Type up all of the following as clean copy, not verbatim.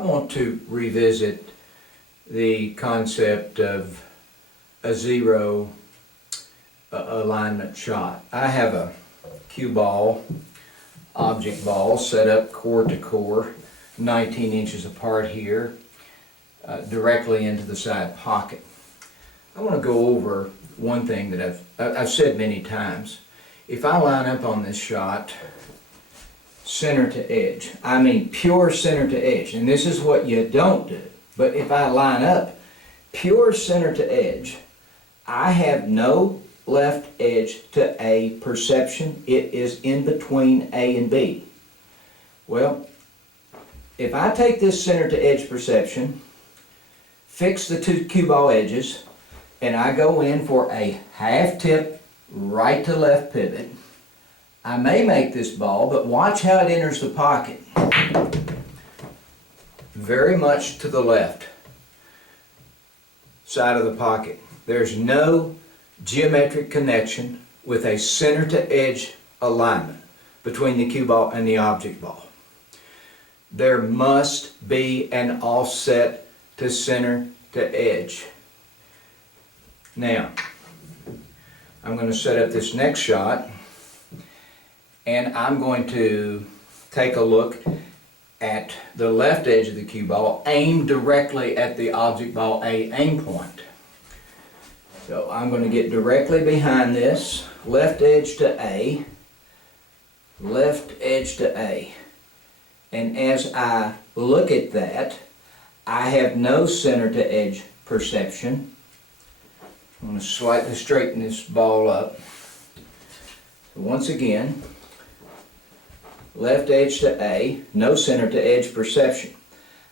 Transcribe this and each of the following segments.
I want to revisit the concept of a zero alignment shot. I have a cue ball, object ball set up core to core, 19 inches apart here, directly into the side pocket. I want to go over one thing that I've said many times. If I line up on this shot center to edge, I mean pure center to edge, and this is what you don't do, but if I line up pure center to edge, I have no left edge to A perception. It is in between A and B. Well, if I take this center to edge perception, fix the two cue ball edges, and I go in for a half tip right to left pivot, I may make this ball, but watch how it enters the pocket. Very much to the left side of the pocket. There's no geometric connection with a center to edge alignment between the cue ball and the object ball. There must be an offset to center to edge. Now, I'm going to set up this next shot, and I'm going to take a look at the left edge of the cue ball, aim directly at the object ball A aim point. So I'm going to get directly behind this, left edge to A, left edge to A. And as I look at that, I have no center to edge perception. I'm going to slightly straighten this ball up. So once again, left edge to A, no center to edge perception.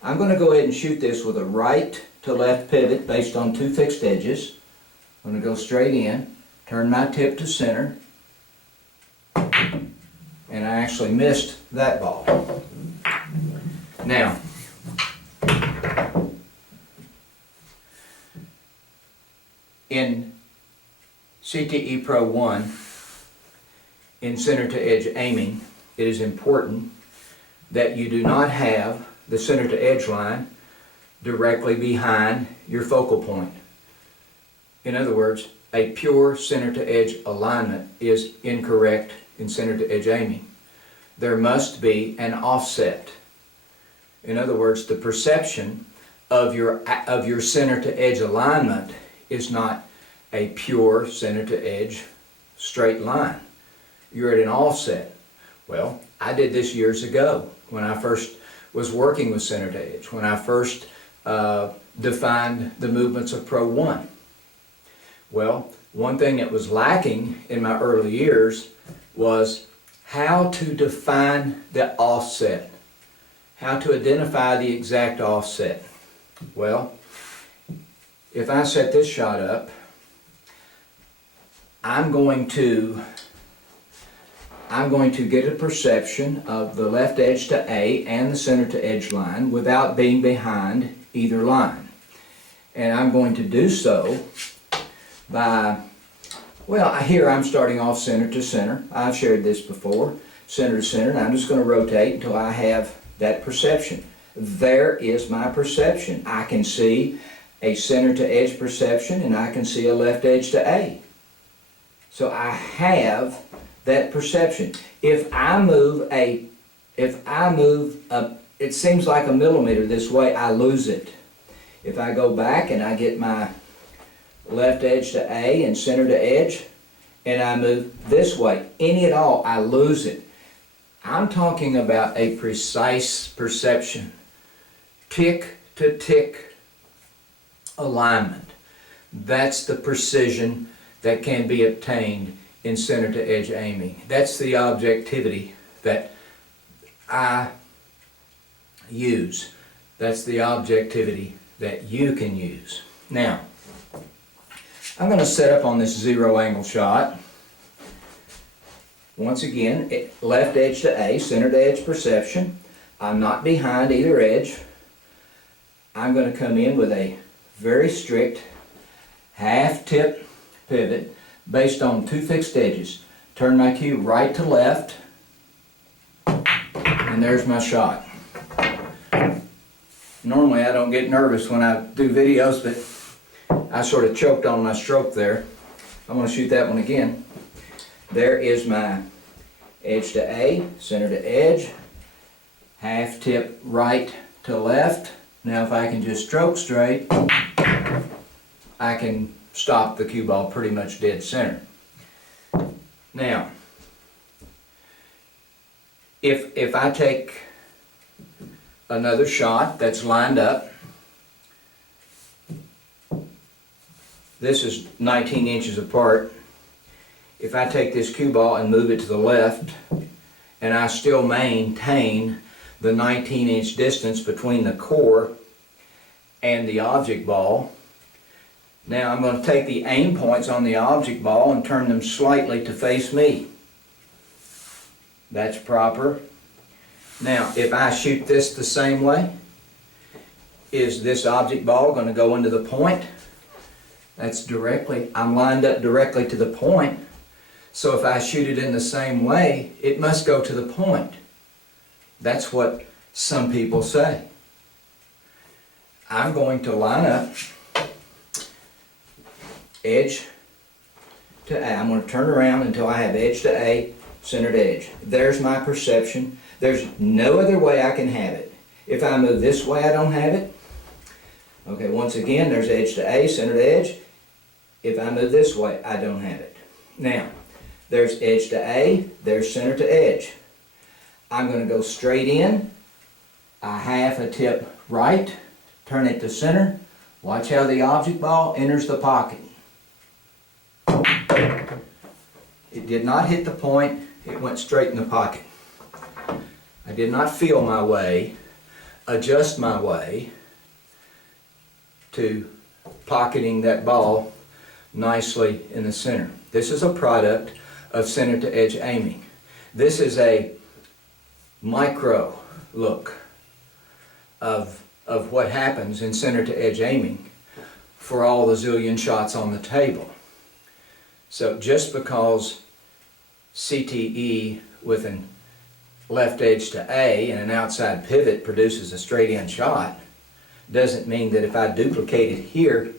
I'm going to go ahead and shoot this with a right to left pivot based on two fixed edges. I'm going to go straight in, turn my tip to center, and I actually missed that ball. Now, in CTE Pro 1, in center to edge aiming, it is important that you do not have the center to edge line directly behind your focal point. In other words, a pure center to edge alignment is incorrect in center to edge aiming. There must be an offset. In other words, the perception of your center to edge alignment is not a pure center to edge straight line. You're at an offset. Well, I did this years ago when I first was working with center to edge, when I first defined the movements of Pro 1. Well, one thing that was lacking in my early years was how to define the offset, how to identify the exact offset. Well, if I set this shot up, I'm going to get a perception of the left edge to A and the center to edge line without being behind either line. And I'm going to do so by, well, here I'm starting off center to center. I've shared this before, center to center, and I'm just going to rotate until I have that perception. There is my perception. I can see a center to edge perception, and I can see a left edge to A. So I have that perception. If I move it seems like a millimeter this way, I lose it. If I go back and I get my left edge to A and center to edge, and I move this way, any at all, I lose it. I'm talking about a precise perception, tick to tick alignment. That's the precision that can be obtained in center to edge aiming. That's the objectivity that I use. That's the objectivity that you can use. Now, I'm going to set up on this zero angle shot. Once again, left edge to A, center to edge perception. I'm not behind either edge. I'm going to come in with a very strict half tip pivot based on two fixed edges. Turn my cue right to left, and there's my shot. Normally I don't get nervous when I do videos, but I sort of choked on my stroke there. I'm going to shoot that one again. There is my edge to A, center to edge, half tip right to left. Now if I can just stroke straight, I can stop the cue ball pretty much dead center. Now, if I take another shot that's lined up, this is 19 inches apart. If I take this cue ball and move it to the left, and I still maintain the 19-inch distance between the core and the object ball, now I'm going to take the aim points on the object ball and turn them slightly to face me. That's proper. Now, if I shoot this the same way, is this object ball going to go into the point? That's directly, I'm lined up directly to the point. So if I shoot it in the same way, it must go to the point. That's what some people say. I'm going to line up edge to A. I'm going to turn around until I have edge to A, center to edge. There's my perception. There's no other way I can have it. If I move this way, I don't have it. Okay, once again, there's edge to A, center to edge. If I move this way, I don't have it. Now, there's edge to A, there's center to edge. I'm going to go straight in, a half a tip right, turn it to center. Watch how the object ball enters the pocket. It did not hit the point, it went straight in the pocket. I did not feel my way, adjust my way to pocketing that ball nicely in the center. This is a product of center to edge aiming. This is a micro look of what happens in center to edge aiming for all the zillion shots on the table. So just because CTE with an left edge to A and an outside pivot produces a straight in shot doesn't mean that if I duplicate it here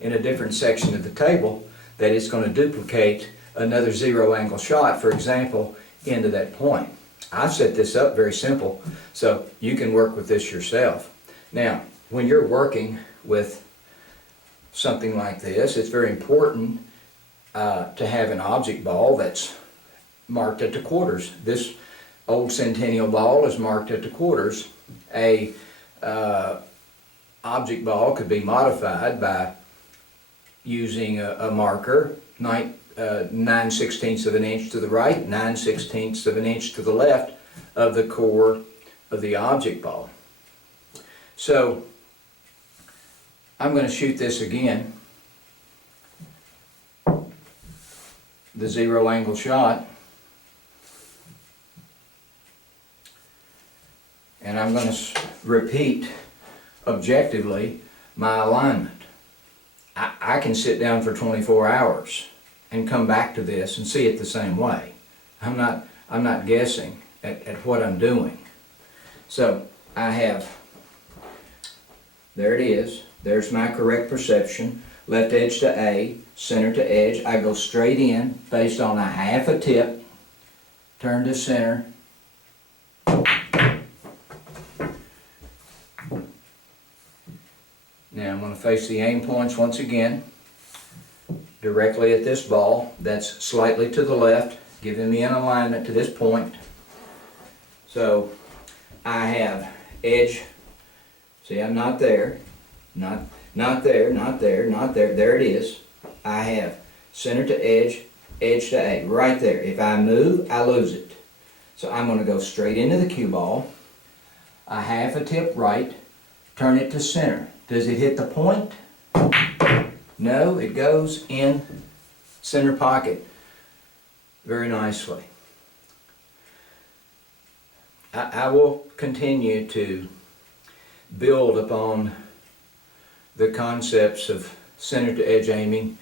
in a different section of the table that it's going to duplicate another zero angle shot, for example, into that point. I've set this up very simple so you can work with this yourself. Now, when you're working with something like this, it's very important to have an object ball that's marked at the quarters. This old Centennial ball is marked at the quarters. A object ball could be modified by using a marker 9/16 of an inch to the right, 9/16 of an inch to the left of the core of the object ball. So I'm going to shoot this again, the zero angle shot, and I'm going to repeat objectively my alignment. I can sit down for 24 hours and come back to this and see it the same way. I'm not guessing at what I'm doing. So I have, there it is, there's my correct perception, left edge to A, center to edge. I go straight in based on a half a tip, turn to center. Now I'm going to face the aim points once again, directly at this ball. That's slightly to the left, giving me an alignment to this point. So I have edge, see I'm not there, not there, not there, not there, there it is. I have center to edge, edge to A, right there. If I move, I lose it. So I'm going to go straight into the cue ball, a half a tip right, turn it to center. Does it hit the point? No, it goes in center pocket very nicely. I will continue to build upon the concepts of center to edge aiming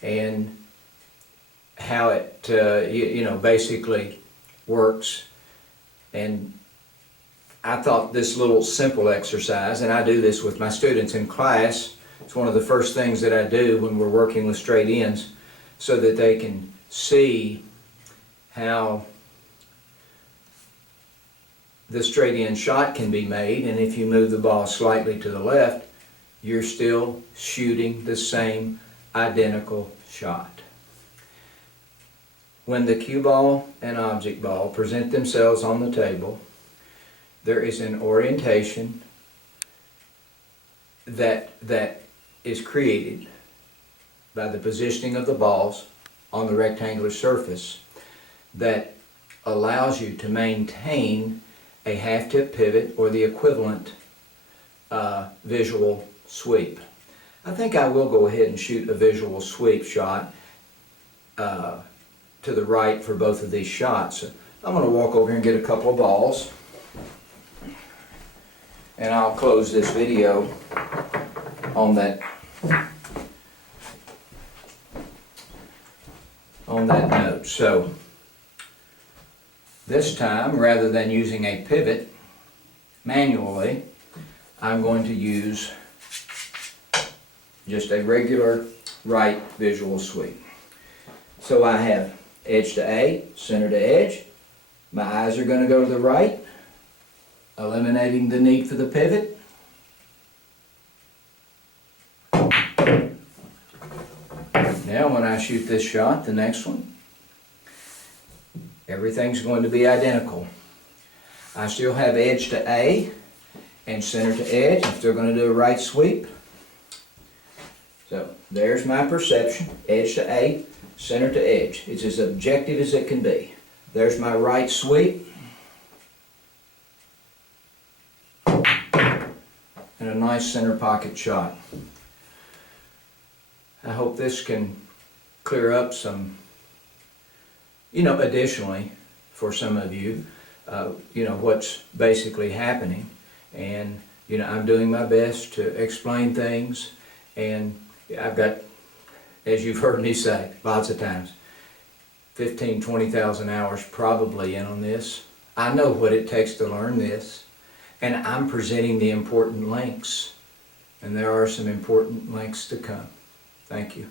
and how it basically works, and I thought this little simple exercise, and I do this with my students in class, it's one of the first things that I do when we're working with straight ends, so that they can see how the straight end shot can be made, and if you move the ball slightly to the left, you're still shooting the same identical shot. When the cue ball and object ball present themselves on the table, there is an orientation that is created by the positioning of the balls on the rectangular surface that allows you to maintain a half-tip pivot or the equivalent visual sweep. I think I will go ahead and shoot a visual sweep shot to the right for both of these shots. I'm going to walk over here and get a couple of balls, and I'll close this video on that note. So this time, rather than using a pivot manually, I'm going to use just a regular right visual sweep. So I have edge to A, center to edge. My eyes are going to go to the right, eliminating the need for the pivot. Now when I shoot this shot, the next one, everything's going to be identical. I still have edge to A and center to edge. I'm still going to do a right sweep. So there's my perception, edge to A, center to edge. It's as objective as it can be. There's my right sweep. And a nice center pocket shot. I hope this can clear up some, additionally for some of you, what's basically happening. And, I'm doing my best to explain things, and I've got, as you've heard me say lots of times, 15, 20,000 hours probably in on this. I know what it takes to learn this, and I'm presenting the important links, and there are some important links to come. Thank you.